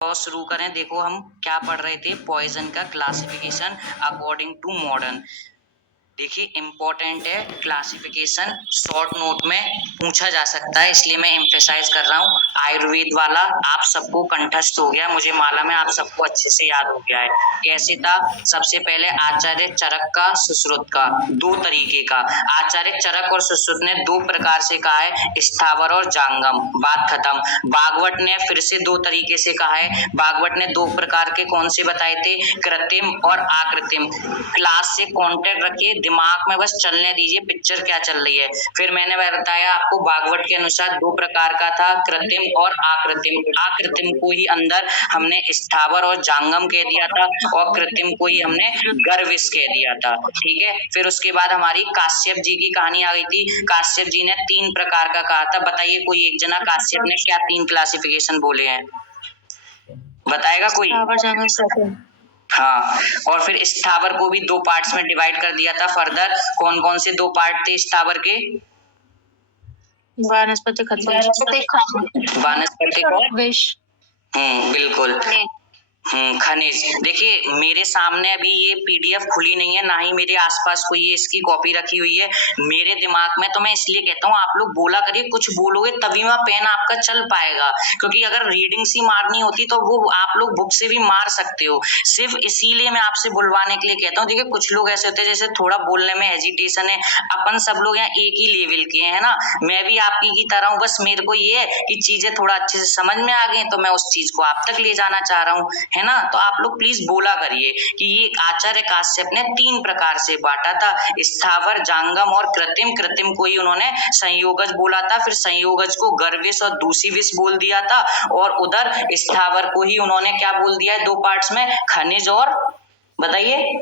तो शुरू करें। देखो हम क्या पढ़ रहे थे, पॉइजन का क्लासिफिकेशन अकॉर्डिंग टू मॉडर्न। देखिए इम्पोर्टेंट है क्लासिफिकेशन, शॉर्ट नोट में पूछा जा सकता है, इसलिए मैं एम्फेसाइज कर रहा हूँ। आयुर्वेद वाला आप सबको कंठस्थ हो गया, मुझे मालूम है आप सबको अच्छे से याद हो गया है। कैसे था? सबसे पहले आचार्य चरक का, सुश्रुत का, दो तरीके का। आचार्य चरक और सुश्रुत ने दो प्रकार से कहा है, स्थावर और जांगम। बात खत्म। भागवत ने फिर से दो तरीके से कहा है। भागवत ने दो प्रकार के कौन से बताए थे? कृत्रिम और आकृत्रिम। क्लास से कॉन्टेक्ट रखिए, दिमाग में बस चलने दीजिए पिक्चर क्या चल रही है। फिर मैंने बताया आपको भागवत के अनुसार दो प्रकार का था, कृत्रिम और आकृत्रिम। आकृत्रिम को ही अंदर हमने स्थावर और जांगम कह दिया था और कृत्रिम को ही हमने गर्विश कह दिया था। ठीक है, फिर उसके बाद हमारी काश्यप जी की कहानी आ गई थी। काश्यप जी ने तीन प्रकार का कहा था। बताइए कोई एक जना काश्यप ने क्या तीन क्लासिफिकेशन बोले हैं? बताएगा कोई? हाँ, और फिर स्थावर को भी दो पार्ट्स में डिवाइड कर दिया था फर्दर। कौन कौन से दो पार्ट थे स्थावर के? वानस्पतिक, वानस्पतिक और विष। बिल्कुल। खनिज। देखिए मेरे सामने अभी ये पीडीएफ खुली नहीं है, ना ही मेरे आसपास कोई ये इसकी कॉपी रखी हुई है मेरे दिमाग में। तो मैं इसलिए कहता हूँ आप लोग बोला करिए, कुछ बोलोगे तभी वहाँ पेन आपका चल पाएगा, क्योंकि अगर रीडिंग सी मारनी होती तो वो आप लोग बुक से भी मार सकते हो। सिर्फ इसीलिए मैं आपसे बुलवाने के लिए कहता हूँ। देखिए कुछ लोग ऐसे होते हैं जैसे थोड़ा बोलने में हेजिटेशन है। अपन सब लोग यहाँ एक ही लेवल के हैं ना, मैं भी आपकी की तरह हूँ। बस मेरे को ये है कि चीजें थोड़ा अच्छे से समझ में आ गई तो मैं उस चीज को आप तक ले जाना चाह रहा हूँ, है ना। तो आप लोग प्लीज बोला करिए कि ये आचार्य काश्यप ने तीन प्रकार से बांटा था, स्थावर, जांगम और कृत्रिम। कृत्रिम को ही उन्होंने संयोगज बोला था, फिर संयोगज को गर्विश और दूषी विष बोल दिया था, और उधर स्थावर को ही उन्होंने क्या बोल दिया है दो पार्ट्स में, खनिज और बताइए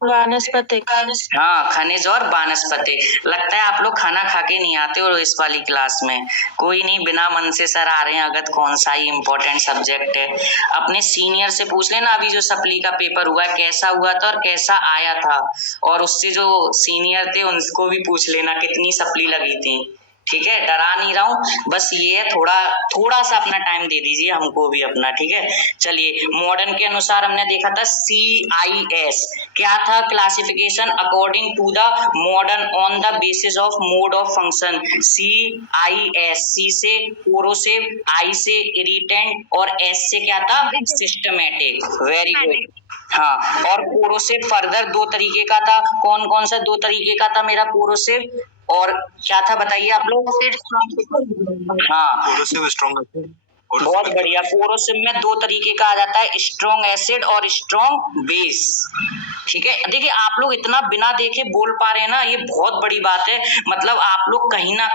वानस्पतिक। हाँ, खनिज और वानस्पतिक। लगता है आप लोग खाना खा के नहीं आते हो इस वाली क्लास में। कोई नहीं, बिना मन से सर आ रहे हैं। अगत कौन सा ही इम्पोर्टेंट सब्जेक्ट है, अपने सीनियर से पूछ लेना अभी जो सप्ली का पेपर हुआ है कैसा हुआ था और कैसा आया था, और उससे जो सीनियर थे उनको भी पूछ लेना कितनी सप्ली लगी थी। ठीक है, डरा नहीं रहा हूँ, बस ये है थोड़ा सा अपना टाइम दे दीजिए हमको भी अपना। ठीक है, चलिए मॉडर्न के अनुसार हमने देखा था CIS क्या था classification according to the modern on the basis of mode of function. CIS, C से कोरोसिव, I से इरिटेंट और S से क्या था? सिस्टमैटिक। Very good. हाँ, और कोरोसिव फर्दर दो तरीके का था। कौन कौन सा दो तरीके का था मेरा कोरोसिव? और क्या था बताइए आप लोग? हाँ, कोरोसिव स्ट्रॉन्ग एसिड। बहुत बढ़िया। कोरोसिव में दो तरीके का आ जाता है, स्ट्रॉन्ग एसिड और स्ट्रॉन्ग बेस। ठीक है, देखिए आप लोग इतना बिना देखे बोल पा रहे हैं ना, ये बहुत बड़ी बात है। मतलब आप लोग कहीं ना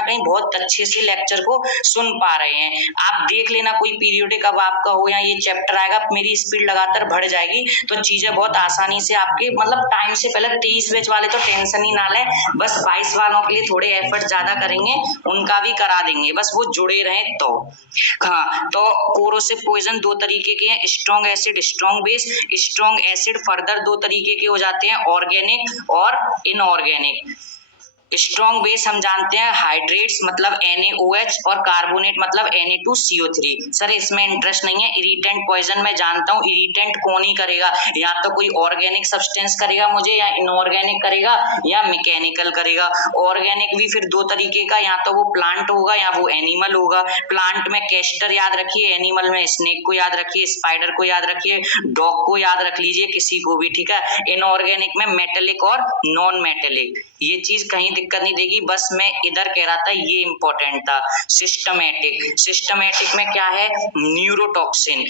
कहीं बहुत अच्छे से लेक्चर को सुन पा रहे हैं। आप देख लेना कोई पीरियोडिक अब आपका हो या ये चैप्टर आएगा, मेरी स्पीड लगातार बढ़ जाएगी तो चीजें बहुत आसानी से आपके मतलब टाइम से पहले 23 बैच वाले तो टेंशन ही ना लें, बस 22 वालों के लिए थोड़े एफर्ट ज्यादा करेंगे, उनका भी करा देंगे, बस वो जुड़े रहें तो। हाँ, तो कोरोसिव पॉइजन दो तरीके के हैं, strong acid, strong base. Strong acid further दो तरीके के हो जाते हैं, ऑर्गेनिक और इनऑर्गेनिक। स्ट्रॉन्ग बेस हम जानते हैं हाइड्रेट्स मतलब NaOH और कार्बोनेट मतलब Na2CO3। सर इसमें इंटरेस्ट नहीं है। इरिटेंट पॉइजन मैं जानता हूँ, इरिटेंट कौन ही करेगा, या तो कोई ऑर्गेनिक सब्सटेंस करेगा मुझे, या इनऑर्गेनिक करेगा, या मैकेनिकल करेगा। ऑर्गेनिक भी फिर दो तरीके का, या तो वो प्लांट होगा या वो एनिमल होगा। प्लांट में कैस्टर याद रखिए, एनिमल में स्नेक को याद रखिए, स्पाइडर को याद रखिए, डॉग को याद रख लीजिए, किसी को भी। ठीक है, इनऑर्गेनिक में मेटेलिक और नॉन मेटेलिक। ये चीज कहीं दिक्कत नहीं देगी, बस मैं इधर कह रहा था ये इंपॉर्टेंट था। सिस्टमैटिक, सिस्टमैटिक में क्या है? न्यूरोटॉक्सिन,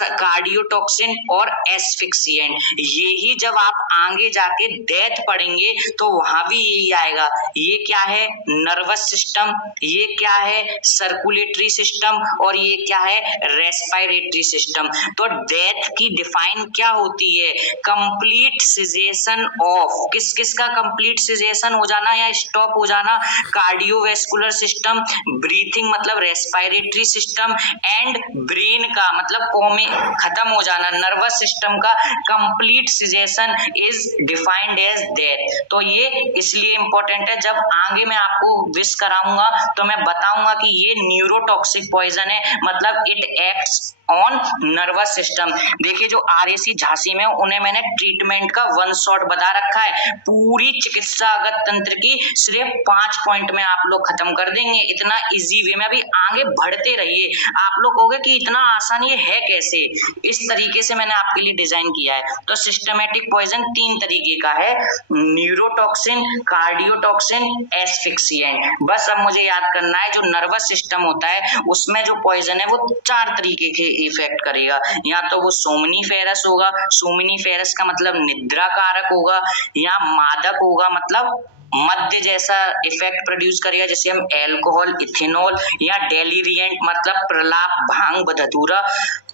कार्डियोटॉक्सिन और एस्फिक्सिएंट। ये ही जब आप आगे जाके डेथ पढ़ेंगे तो वहां भी यही आएगा। ये क्या है? नर्वस सिस्टम, ये क्या है? सर्कुलेटरी सिस्टम, और ये क्या है? Respiratory system. तो डेथ की डिफाइन क्या होती है? कंप्लीट सिजेशन ऑफ, किस किस का कंप्लीट सिजेशन हो जाना या स्टॉप हो जाना? कार्डियोवैस्कुलर सिस्टम, ब्रीथिंग मतलब रेस्पिरेटरी सिस्टम, एंड ब्रेन का मतलब खत्म हो जाना। नर्वस सिस्टम का complete cessation is defined as death. तो ये इसलिए इंपॉर्टेंट है, जब आगे मैं आपको विश कराऊंगा तो मैं बताऊंगा कि ये न्यूरोटॉक्सिक पॉइजन है, मतलब it acts on nervous system. देखिए जो आरएसी झांसी में उन्हें मैंने ट्रीटमेंट का वन शॉट बता रखा है, पूरी चिकित्सागत तंत्र की सिर्फ 5 पॉइंट में आप लोग खत्म कर देंगे, इतना इजी वे में। अभी आगे बढ़ते रहिए, आप लोग कहोगे कि इतना आसान ये है कैसे, इस तरीके से मैंने आपके लिए डिजाइन किया है। तो सिस्टमेटिक पॉइजन 3 तरीके का है, न्यूरोटॉक्सिन, कार्डियोटॉक्सिन, एस्फिक्सिएंट। बस अब मुझे याद करना है जो नर्वस सिस्टम होता है उसमें जो पॉइजन है वो 4 तरीके के इफेक्ट करेगा। या तो वो सोमनीफेरस होगा, सोमनीफेरस का मतलब निद्रा कारक होगा, या मादक होगा मतलब मद्य जैसा इफेक्ट प्रोड्यूस करेगा, जैसे हम एल्कोहल, इथेनॉल, या डेलीरिएंट मतलब प्रलाप, भांग, धतूरा,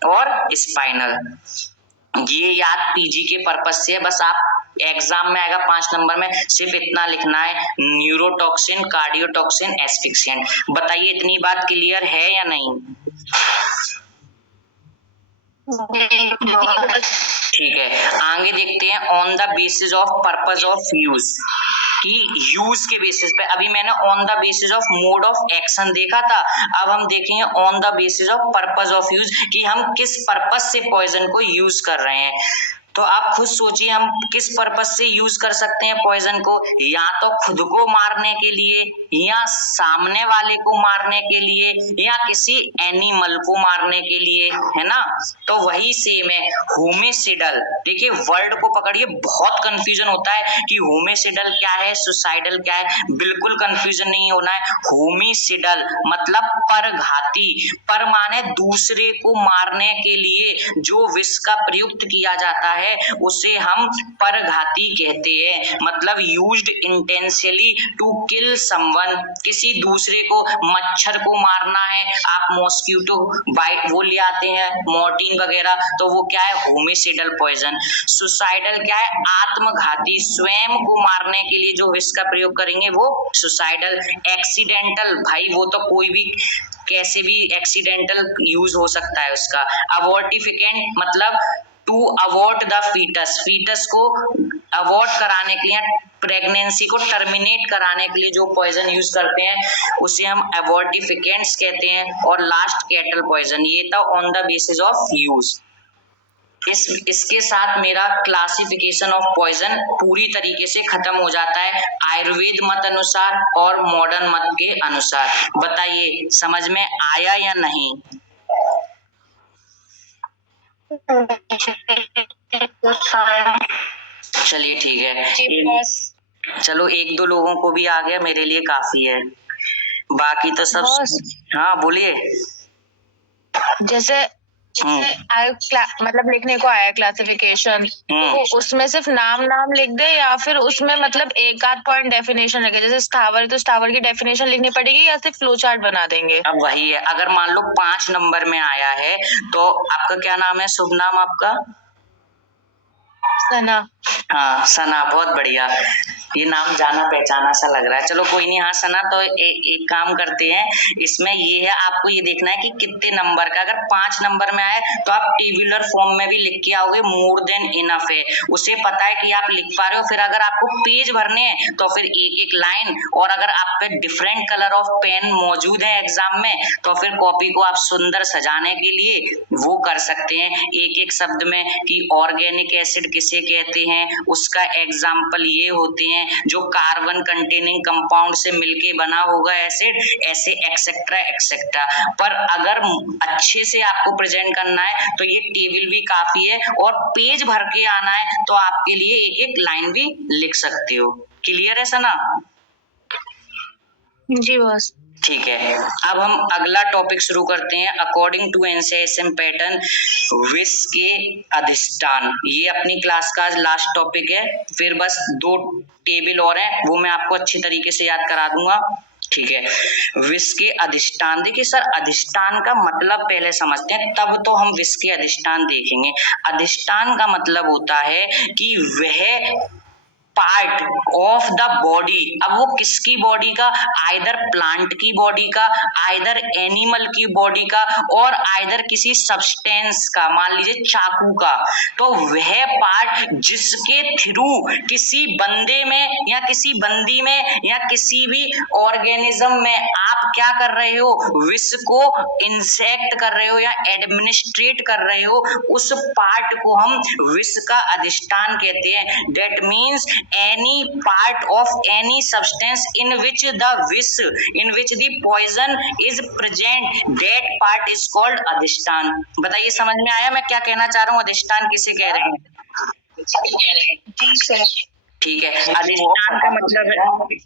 और स्पाइनल। ये याद पीजी के पर्पज से है, बस आप एग्जाम में आएगा 5 नंबर में, सिर्फ इतना लिखना है, न्यूरोटॉक्सिन, कार्डियोटॉक्सिन, एस्फिक्सिएंट। बताइए इतनी बात क्लियर है या नहीं? ठीक है, आगे देखते हैं on the basis of purpose of use, कि यूज के बेसिस पे। अभी मैंने on the basis of mode of action देखा था, अब हम देखेंगे on the basis of purpose of use, कि हम किस पर्पस से पॉइजन को यूज कर रहे हैं। तो आप खुद सोचिए हम किस पर्पस से यूज कर सकते हैं पॉइजन को, या तो खुद को मारने के लिए, या सामने वाले को मारने के लिए, या किसी एनिमल को मारने के लिए, है ना। तो वही सेम है होमिसिडल। देखिए वर्ड को पकड़िए, बहुत कंफ्यूजन होता है कि होमिसिडल क्या है, सुसाइडल क्या है, बिल्कुल कंफ्यूजन नहीं होना है। होमिसिडल मतलब परघाती, पर माने दूसरे को मारने के लिए जो विष का प्रयुक्त किया जाता है उसे हम परघाती कहते हैं, मतलब used intentionally to kill someone. किसी दूसरे को, मच्छर को मारना है, आप मॉस्किटो बाइट वो ले आते हैं, मॉर्टिन वगैरह, तो वो क्या है, होमिसिडल पॉइजन। सुसाइडल क्या है, आत्मघाती, स्वयं को मारने के लिए जो विष का प्रयोग करेंगे वो सुसाइडल। एक्सीडेंटल, भाई वो तो कोई भी कैसे भी एक्सीडेंटल यूज हो सकता है उसका। अबॉर्टिफिकेंट मतलब टू अवॉर्ट द फीटस, फीटस को अवॉर्ट कराने के लिए, प्रेगनेंसी को टर्मिनेट कराने के लिए जो पॉइजन यूज करते हैं उसे हम अबॉर्टिफिकेंट्स कहते हैं। और लास्ट कैटल पॉइजन, ये था on the basis of use. इसके साथ मेरा क्लासिफिकेशन ऑफ पॉइजन पूरी तरीके से खत्म हो जाता है आयुर्वेद मत अनुसार और मॉडर्न मत के अनुसार। बताइए समझ में आया या नहीं? चलिए ठीक है, चलो 1-2 लोगों को भी आ गया, मेरे लिए काफी है, बाकी तो सब। हाँ बोलिए। जैसे मतलब लिखने को आया क्लासिफिकेशन, तो उसमें सिर्फ नाम लिख दे, या फिर उसमें मतलब एक आध पॉइंट डेफिनेशन लगे, जैसे स्थावर है तो स्थावर की डेफिनेशन लिखनी पड़ेगी, या सिर्फ फ्लो चार्ट बना देंगे? अब वही है, अगर मान लो 5 नंबर में आया है तो आपका क्या नाम है, शुभ नाम आपका? सना। हाँ सना, बहुत बढ़िया, ये नाम जाना पहचाना सा लग रहा है। चलो कोई नहीं। हाँ सना, तो एक काम करते हैं, इसमें ये है आपको ये देखना है कि कितने नंबर का, अगर 5 नंबर में आए तो आप टेबुलर फॉर्म में भी लिख के आओगे, मोर देन इनफ है, उसे पता है कि आप लिख पा रहे हो। फिर अगर आपको पेज भरने हैं तो फिर एक लाइन, और अगर आप पे डिफरेंट कलर ऑफ पेन मौजूद है एग्जाम में तो फिर कॉपी को आप सुंदर सजाने के लिए वो कर सकते हैं एक शब्द में, कि ऑर्गेनिक एसिड किसे कहते हैं, उसका एग्जाम्पल ये होते हैं जो कार्बन कंटेनिंग कंपाउंड से मिलके बना होगा एसिड, ऐसे एक्सेट्रा एक्सेट्रा। पर अगर अच्छे से आपको प्रेजेंट करना है तो ये टेबल भी काफी है, और पेज भर के आना है तो आपके लिए एक लाइन भी लिख सकते हो। क्लियर है सना? जी बॉस। ठीक है, अब हम अगला टॉपिक शुरू करते हैं, अकॉर्डिंग टू एनसीएसएम पैटर्न, विष के अधिष्ठान। ये अपनी क्लास का लास्ट टॉपिक है, फिर बस 2 टेबल और हैं, वो मैं आपको अच्छी तरीके से याद करा दूंगा। ठीक है, विष के अधिष्ठान। देखिए सर, अधिष्ठान का मतलब पहले समझते हैं, तब तो हम विष के अधिष्ठान देखेंगे। अधिष्ठान का मतलब होता है कि वह पार्ट ऑफ द बॉडी, अब वो किसकी बॉडी का, आइदर प्लांट की बॉडी का, आइदर एनिमल की बॉडी का, और आइदर किसी सब्सटेंस का, मान लीजिए चाकू का, तो वह पार्ट जिसके थ्रू किसी बंदे में या किसी बंदी में या किसी भी ऑर्गेनिज्म में आप क्या कर रहे हो, विष को इंसेक्ट कर रहे हो या एडमिनिस्ट्रेट कर रहे हो, उस पार्ट को हम विष का अधिष्ठान कहते हैं। That means any part of any substance in which the विष, in which the poison is present, that part is called अधिष्ठान। बताइए समझ में आया मैं क्या कहना चाह रहा हूँ, अधिष्ठान किसे कह रहे हैं? ठीक है, अधिष्ठान का मतलब है,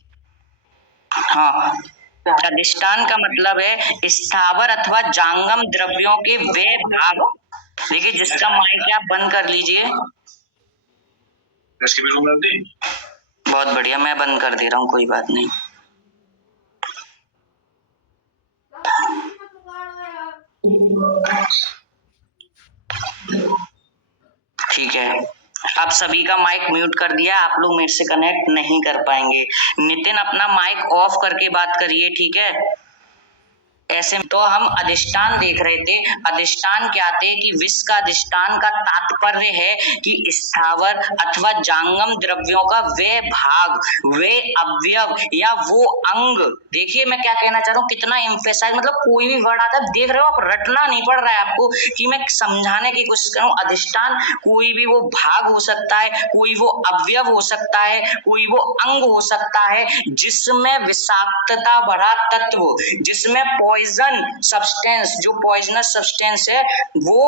हाँ, अधिष्ठान का मतलब है स्थावर अथवा जांगम द्रव्यों के वे भाग। देखिए जिसका माइक है आप बंद कर लीजिए। बहुत बढ़िया, मैं बंद कर दे रहा हूँ, कोई बात नहीं। ठीक है, आप सभी का माइक म्यूट कर दिया, आप लोग मेरे से कनेक्ट नहीं कर पाएंगे। नितिन अपना माइक ऑफ करके बात करिए, ठीक है। ऐसे तो हम अधिष्ठान देख रहे थे। अधिष्ठान क्या थे कि विष का अधिष्ठान का तात्पर्य है कि स्थावर अथवा जांगम द्रव्यों का वे भाग, वे अवयव या वो अंग। देखिए मैं क्या कहना चाह रहा हूँ, कितना एम्फेसाइज, मतलब कोई भी वर्ड आता है देख रहे हो आप, रटना नहीं पड़ रहा है आपको कि मैं समझाने की कोशिश करूँ। अधिष्ठान कोई भी वो भाग हो सकता है, कोई वो अवयव हो सकता है, कोई वो अंग हो सकता है जिसमें विषाक्तता भरा तत्व, जिसमें पॉइजन सब्सटेंस, जो पॉइजनस सब्सटेंस है वो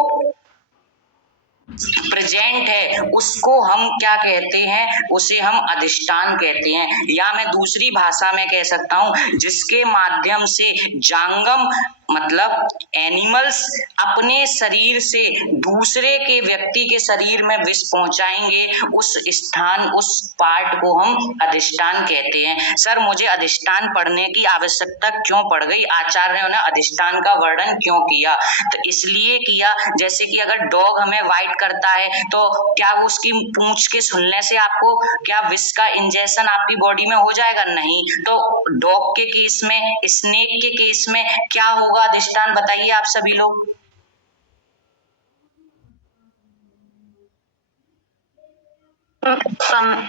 प्रेजेंट है, उसको हम क्या कहते हैं, उसे हम अधिष्ठान कहते हैं। या मैं दूसरी भाषा में कह सकता हूं, जिसके माध्यम से जांगम मतलब एनिमल्स अपने शरीर से दूसरे के व्यक्ति के शरीर में विष पहुंचाएंगे, उस स्थान, उस पार्ट को हम अधिष्ठान कहते हैं। सर मुझे अधिष्ठान पढ़ने की आवश्यकता क्यों पड़ गई, आचार्यों ने अधिष्ठान का वर्णन क्यों किया? तो इसलिए किया, जैसे कि अगर डॉग हमें वाइट करता है तो क्या वो उसकी पूंछ के सुनने से आपको क्या विष का इंजेक्शन आपकी बॉडी में हो जाएगा? नहीं। तो डॉग के केस में, स्नेक के केस में क्या होगा अधिष्ठान, बताइए आप सभी लोग।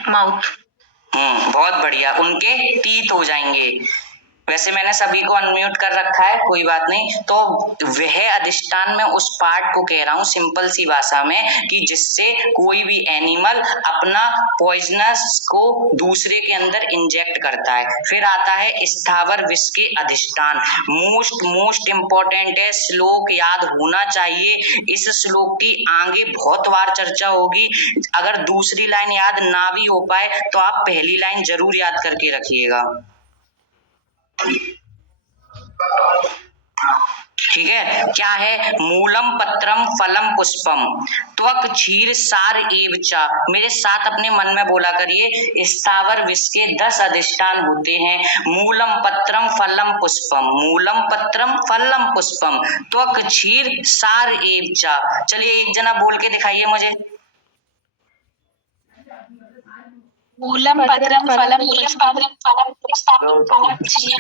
माउथ। बहुत बढ़िया, उनके टीथ हो जाएंगे। वैसे मैंने सभी को अनम्यूट कर रखा है, कोई बात नहीं। तो वह अधिष्ठान में उस पार्ट को कह रहा हूं सिंपल सी भाषा में कि जिससे कोई भी एनिमल अपना पॉइजनस को दूसरे के अंदर इंजेक्ट करता है। फिर आता है स्थावर विष के अधिष्ठान। मोस्ट इंपॉर्टेंट है, श्लोक याद होना चाहिए। इस श्लोक की आगे बहुत बार चर्चा होगी। अगर दूसरी लाइन याद ना भी हो पाए तो आप पहली लाइन जरूर याद करके रखिएगा, ठीक है। क्या है? मूलम पत्रम फलम पुष्पम त्वक क्षीर सार एव च। मेरे साथ अपने मन में बोला करिए, स्थावर विष के 10 अधिष्ठान होते हैं। मूलम पत्रम फलम पुष्पम, मूलम पत्रम फलम पुष्पम त्वक क्षीर सार एव च। चलिए एक जना बोल के दिखाइए मुझे। मूलम पत्रम फलम पुष्पम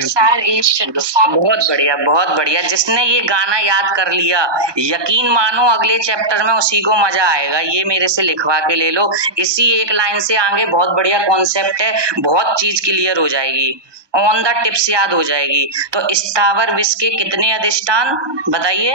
सार एव च। बहुत बढ़िया, बहुत बढ़िया। जिसने ये गाना याद कर लिया, यकीन मानो अगले चैप्टर में उसी को मजा आएगा। ये मेरे से लिखवा के ले लो, इसी एक लाइन से आगे बहुत बढ़िया कॉन्सेप्ट है, बहुत चीज क्लियर हो जाएगी, ऑन द टिप्स याद हो जाएगी। तो स्थावर विष के कितने अधिष्ठान बताइए?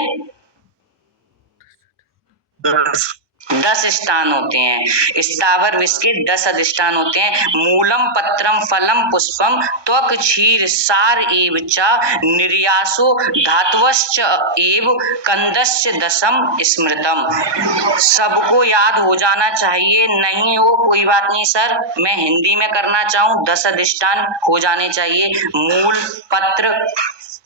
10 स्थान होते हैं। स्थावर विष के 10 अधिष्ठान होते हैं। मूलम पत्रम फलम पुष्पम त्वक क्षीर सार एव च निर्यासो धातवश्च एव कंदस्य दशम स्मृतम। सबको याद हो जाना चाहिए, नहीं हो कोई बात नहीं सर, मैं हिंदी में करना चाहूं, 10 अधिष्ठान हो जाने चाहिए। मूल, पत्र,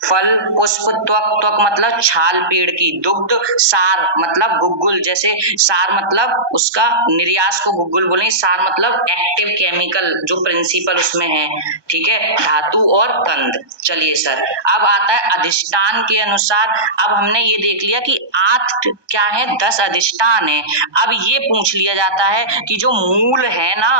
फल, पुष्प, त्वक, त्वक मतलब छाल पेड़ की, दुग्ध, सार मतलब गुग्गुल, जैसे सार मतलब उसका निर्यास को गुग्गुल बोले, सार मतलब एक्टिव केमिकल जो प्रिंसिपल उसमें है, ठीक है, धातु और कंद। चलिए सर, अब आता है अधिष्ठान के अनुसार। अब हमने ये देख लिया कि 8 क्या है, 10 अधिष्ठान है। अब ये पूछ लिया जाता है कि जो मूल है ना,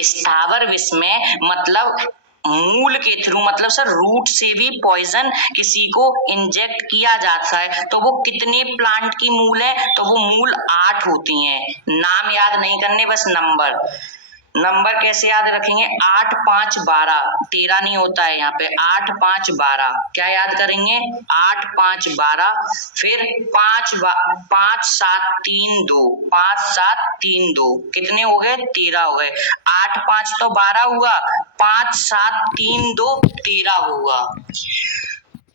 स्थावर विष में मतलब मूल के थ्रू, मतलब सर रूट से भी पॉइजन किसी को इंजेक्ट किया जाता है, तो वो कितने प्लांट की मूल है? तो वो मूल 8 होती हैं। नाम याद नहीं करने, बस नंबर कैसे याद रखेंगे? 8 5 12, 13 नहीं होता है यहाँ पे, 8 5 12 क्या याद करेंगे? 8 5 12, फिर 5 7 3 2, 5 7 3 2 कितने हो गए? 13 हो गए। 8 5 तो 12 हुआ, 5 7 3 2 13 होगा।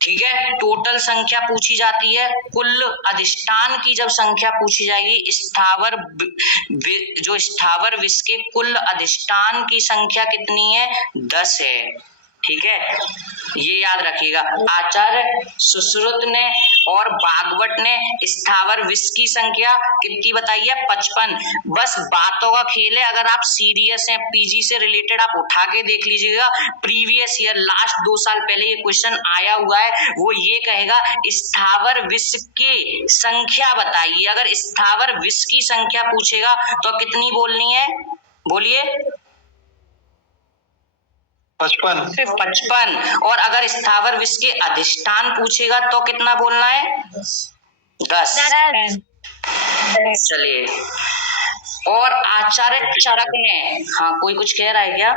ठीक है, टोटल संख्या पूछी जाती है, कुल अधिष्ठान की जब संख्या पूछी जाएगी, जो स्थावर विष के कुल अधिष्ठान की संख्या कितनी है? 10 है। ठीक है, ये याद रखिएगा। आचार्य सुश्रुत ने और भागवत ने स्थावर विष की संख्या कितनी बताई है? 55। बस बातों का खेल है, अगर आप सीरियस हैं, पीजी से रिलेटेड आप उठा के देख लीजिएगा, प्रीवियस ईयर लास्ट 2 साल पहले ये क्वेश्चन आया हुआ है। वो ये कहेगा स्थावर विष की संख्या बताइए। अगर स्थावर विष की संख्या पूछेगा तो कितनी बोलनी है? बोलिए। 55। और अगर स्थावर विष के अधिष्ठान पूछेगा तो कितना बोलना है? 10। चलिए, और आचार्य चरक ने, हाँ कोई कुछ कह रहा है क्या?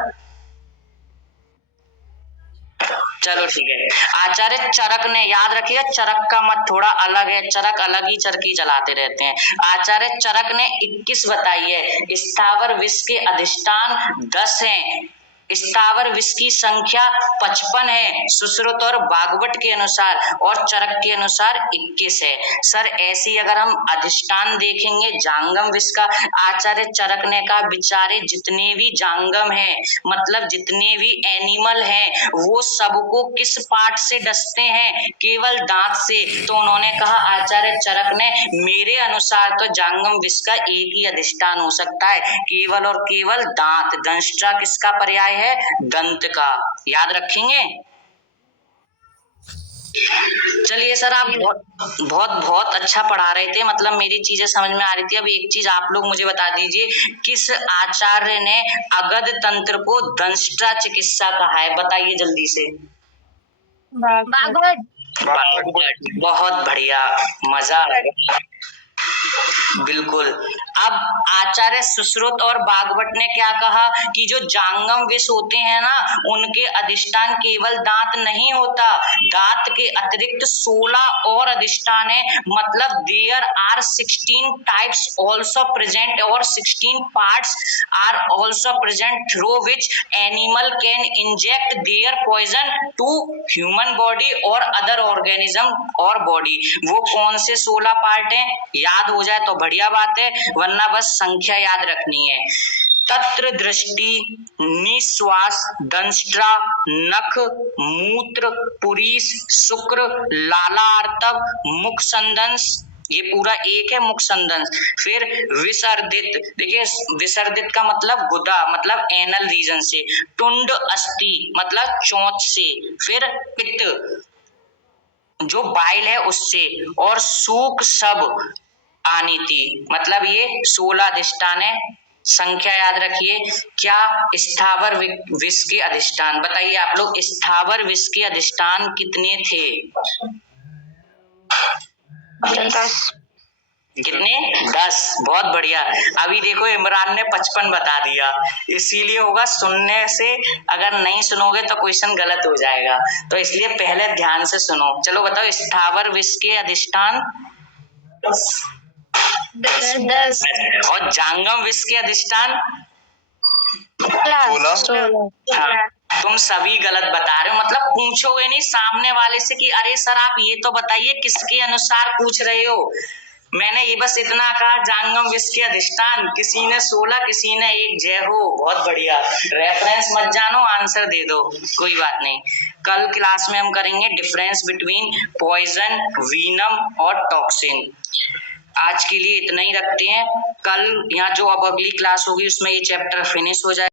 चलो ठीक है, आचार्य चरक ने, याद रखिएगा चरक का मत थोड़ा अलग है, चरक अलग ही चरकी चलाते रहते हैं। आचार्य चरक ने 21 बताई है। स्थावर विष के अधिष्ठान 10 हैं, स्थावर विष की संख्या 55 है सुश्रुत और भागवत के अनुसार, और चरक के अनुसार 21 है। सर ऐसे ही अगर हम अधिष्ठान देखेंगे जांगम विष का, आचार्य चरक ने कहा बेचारे जितने भी जांगम है, मतलब जितने भी एनिमल हैं, वो सबको किस पार्ट से डसते हैं? केवल दांत से। तो उन्होंने कहा आचार्य चरक ने, मेरे अनुसार तो जांगम विष का एक ही अधिष्ठान हो सकता है, केवल और केवल दांत। दंष्ट्रा किसका पर्याय है? दंत का। याद रखेंगे। चलिए सर, आप बहुत अच्छा पढ़ा रहे थे, मतलब मेरी चीजें समझ में आ रही थी। अब एक चीज आप लोग मुझे बता दीजिए, किस आचार्य ने अगध तंत्र को दंष्ट्रा चिकित्सा कहा है? बताइए जल्दी से। भागवत। बहुत बढ़िया, मजा आ गया। बिल्कुल। अब आचार्य सुश्रुत और भागवत ने क्या कहा कि जो जांगम विष होते हैं ना, उनके अधिष्ठान केवल दांत नहीं होता, दांत के अतिरिक्त 16 और अधिष्ठान है, मतलब there are 16 types also present और 16 parts are also present through which animal can inject their poison to human body और अदर ऑर्गेनिज्म और बॉडी। वो कौन से 16 पार्ट हैं? याद हो जाए तो बढ़िया बात है, वरना बस संख्या याद रखनी है। तत्र दृष्टि, निश्वास, दंष्ट्रा, नख, मूत्र, पुरीस, शुक्र, लालार्तव, मुख संदंश, ये पूरा एक है मुख संदंश। फिर विसर्जित, देखिए विसर्जित का मतलब गुदा, मतलब एनल रीजन से। टुंड अस्थि मतलब चोंच से। फिर पित्त जो बाइल है उससे, और सूक सब आनीति, मतलब ये 16 अधिष्ठान है। संख्या याद रखिए। क्या स्थावर विष के अधिष्ठान बताइए आप लोग, स्थावर विष के अधिष्ठान कितने थे? 10। कितने? 10। बहुत बढ़िया। अभी देखो इमरान ने 55 बता दिया, इसीलिए होगा सुनने से, अगर नहीं सुनोगे तो क्वेश्चन गलत हो जाएगा, तो इसलिए पहले ध्यान से सुनो। चलो बताओ, स्थावर विष के अधिष्ठान 10। और जांगम विष के अधिष्ठान 16। हाँ, तुम सभी गलत बता रहे हो, मतलब पूछोगे नहीं सामने वाले से कि अरे सर आप ये तो बताइए किसके अनुसार पूछ रहे हो। मैंने ये बस इतना कहा जांगम विष के अधिष्ठान, किसी ने 16, किसी ने 1। जय हो, बहुत बढ़िया। रेफरेंस मत जानो, आंसर दे दो, कोई बात नहीं। कल क्लास में हम करेंगे डिफरेंस बिटवीन पॉइजन, वीनम और टॉक्सिन। आज के लिए इतना ही रखते हैं। कल यहाँ जो अब अगली क्लास होगी उसमें ये चैप्टर फिनिश हो जाए।